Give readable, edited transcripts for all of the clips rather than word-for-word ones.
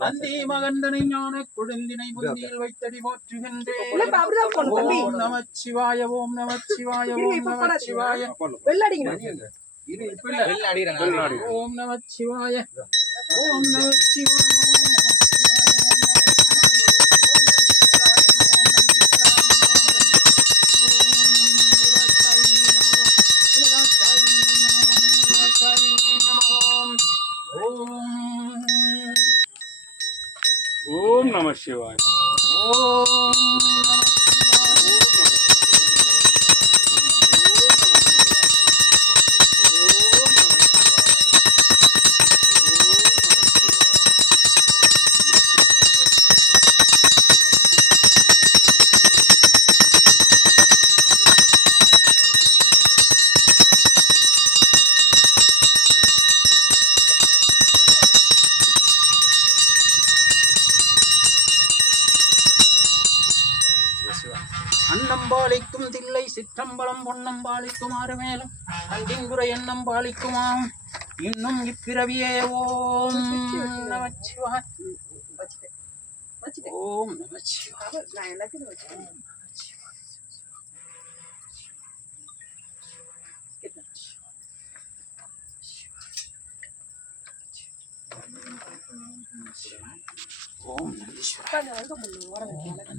நந்தி மகந்தனை ஞான குழந்தினை புந்தியில் வைத்தடி போற்றுகின்றேன். ஓம் நமச்சிவாய ஓம் நமச்சிவாய ஓம் நமச்சிவாய ஓம் நமச்சிவாய ஓம் நமச்சிவாய ஓம் நம சிவாய. அன்னம்பாளிக்கும் தில்லை சிற்றம்பலம் பொன்னம்பாளிக்கும் ஆறுமேலும் அன்பின்குறை எண்ணம்பாளிக்குமாம் இன்னும் இப்பிறவியே. ஓம் நமச்சிவாய ஓம் நமச்சிவாய. ஓம்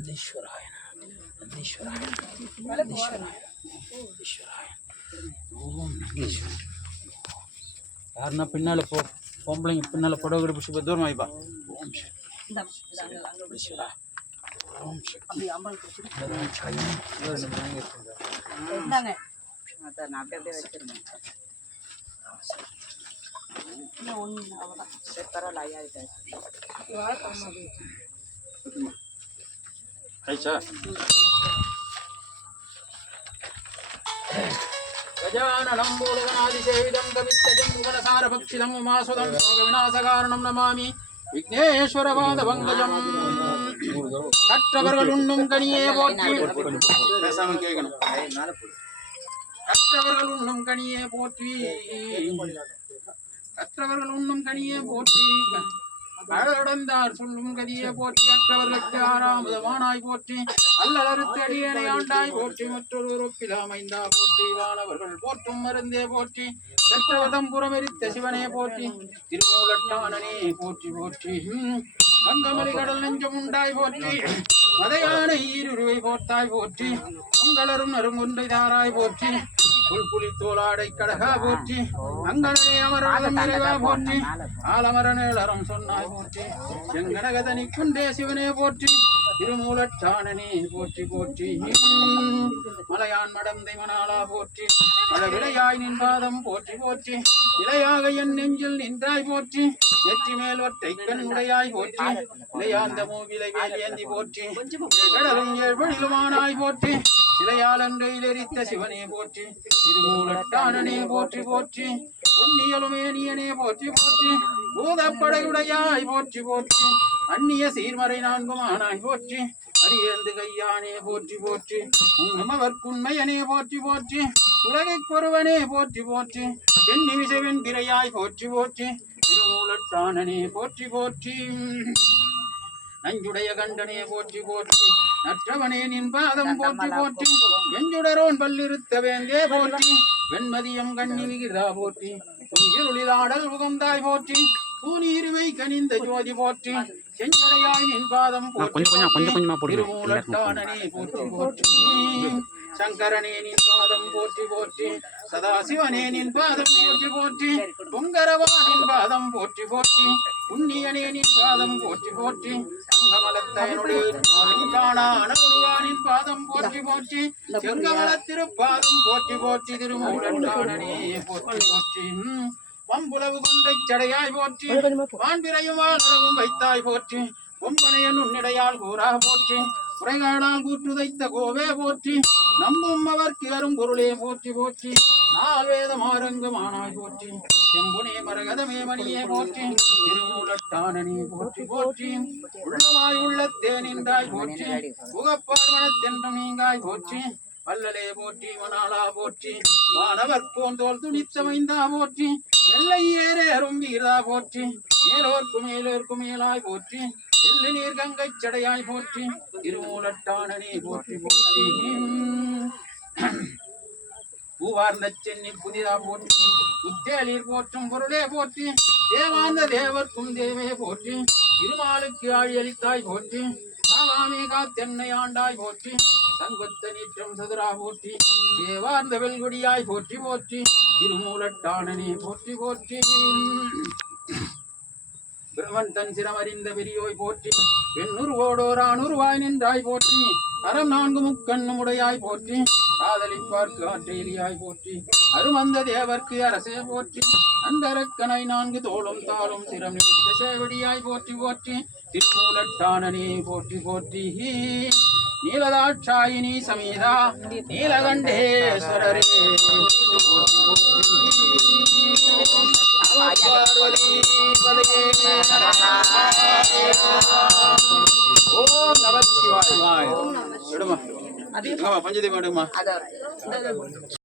நந்தீஸ்வராய யாருன்னா பின்னால பொம்பளைங்க பின்னால புடவை பிடிச்சி தூரம் வாய்ப்பா. ஓம் ஓம் சக்தி கஜானனம் மூலகநாதிசேவிதம் கவித்தஜம் புவனசாரபக்ஷிதம் உமாசுதம் விநாசகாரணம் நமாமி விக்னேஸ்வரபாத பங்கஜம். கற்றவர்கள் உண்ணும் கனியே போற்றி கேட்கணும். கற்றவர்கள் உண்ணும் கனியே போற்றி கற்றவர்கள் உண்ணும் கனியே போற்றி அழகடந்தார் சொல்லும் கதியே போற்றி அற்றவர்களுக்கு ஆறாமதமானாய் போற்றி அல்லலறுத்து அடியனை ஆண்டாய் போற்றி மற்றொரு ஒப்பிலாமைந்தா போற்றி வானவர்கள் போற்றும் மருந்தே போற்றி செற்றவதம் புறமெரித்த சிவனே போற்றி திருமூலட்டானனே போற்றி போற்றி வங்கமலி கடல் நெஞ்சம் உண்டாய் போற்றி மதையான ஈருருவை போர்த்தாய் போற்றி உங்களரும் நறுங்குன்றை தாராய் போற்றி புல்புலி தோளாடை கடகா போற்றி அங்கனே அமரம் நிறைவா போற்றி ஆலமர நேளரம் சொன்னாய் போற்றி எங்கனகதனி குண்டே சிவனே போற்றி திருமூலட்டானனே போற்றி போற்றி மலையான் மடந்தை மணாலா போற்றி மழவிளையாய் நின் பாதம் போற்றி போற்றி இலையாக என் நெஞ்சில் நின்றாய் போற்றி நெற்றி மேல் ஒற்றை கண்ணுடையாய் போற்றி இலையாந்த மூவிலை வேலேந்தி போற்றி கடலும் ஏழ்வழிலுமானாய் போற்றி சிலையாளன்றையில் எரித்த சிவனே போற்றி திருமூலட்டானனே போற்றி போற்றி புண்ணியலுமேனியனே போற்றி போற்றி பூதப்படையுடையாய் போற்றி போற்றி அந்நிய சீர்மறை நான்குமானாய் போற்றி அரியந்து கையானே போற்றி போற்றி உண்மவர்க்குண்மையனே போற்றி போற்றி உலகைக்கொருவனே போற்றி போற்றி சென்னி விசவன் பிறையாய் போற்றி போற்றி திருமூலட்டானனே போற்றி போற்றி நஞ்சுடைய கண்டனே போற்றி போற்றி நற்றவனே நின் பாதம் போற்றி போற்றி வெஞ்சுடரோன் பல்லிருத்த வேந்தே போற்றி வெண்மதியம் கண்ணி விகிதா போற்றி பொங்கிருளில் ஆடல் உகந்தாய் போற்றி பூநீருவை கனிந்த ஜோதி போற்றி செஞ்சடையாய் நின் பாதம் போற்றி திருமூலட்டானனே போற்றி போற்றி சங்கரனே நின் பாதம் போற்றி போற்றி சதாசிவனே நின் பாதம் போற்றி போற்றி பொங்கரவா நின் பாதம் போற்றி போற்றி புண்ணியனே நின் பாதம் போற்றி போற்றி சங்கமலத்தனுடையானின் பாதம் போற்றி போற்றி செங்கமல திருப்பாதம் போற்றி போற்றி திருமூலட்டானனே போற்றி போற்றி பம்புலவு கொன்றை சடையாய் போற்றி வான்பிரையும் வாழவும் வைத்தாய் போற்றி பொம்பனையன் உன்னிடையால் கூறா போற்றி உரைகாடால் கூற்றுதைத்த கோவே போற்றி நம்பும் அவர்க்கு அரும் பொருளே போற்றி போற்றி நால்வேதம் ஆரங்கமானாய் போற்றி செம்புனே மரகதமே மணியே போற்றி திருமூலட்டானனே போற்றி போற்றி உள்ளமாய் உள்ளத்தே நின்றாய் போற்றி புகப்பார்வனத்தென்றும் நீங்காய் போற்றி வல்லலே போற்றி மணாலா போற்றி வானவர் கோந்தோல் துணித்தமைந்தா போற்றி வெள்ளை ஏறேறும் வீரா போற்றி மேலோர்க்கும் மேலாய் போற்றி எள்ளு நீர் கங்கை சடையாய் போற்றி திருமூலட்டானனே போற்றி போற்றி பூவார்ந்த சென்னி புதிதா போற்றி உத்தேலீர் போற்றும் பொருளே போற்றி தேவாந்த தேவர்க்கும் தேவே போற்றி திருமாலுக்கு ஆழியளித்தாய் போற்றி சாவாமே காத்தென்னை ஆண்டாய் போற்றி சங்கொத்த நீற்றம் சதுரா போற்றி தேவார்ந்த வெல்குடியாய் போற்றி போற்றி திருமூலட்டானனே போற்றி போற்றி பிரமன் தன் சிரமறிந்த பெரியோய் போற்றி பெண்ணுருவோடோரானுருவாய் நின்றாய் போற்றி அறம் 4 முக்கண்ணும் உடையாய் போற்றி காதலிப்பார்க்கு ஆற்றேலியாய் போற்றி அருமந்த தேவர்க்கு அரசே போற்றி அந்தரக்கனை 4 தோளும் தாளும் சிரம் நிமித்த சேவடியாய் போற்றி போற்றி திருமூலட்டானனே போற்றி போற்றி நீலதாட்சாயினி சமீதா நீலகண்டேஸ்வரரே ஓம் நமச்சிவாய. பஞ்சதேவ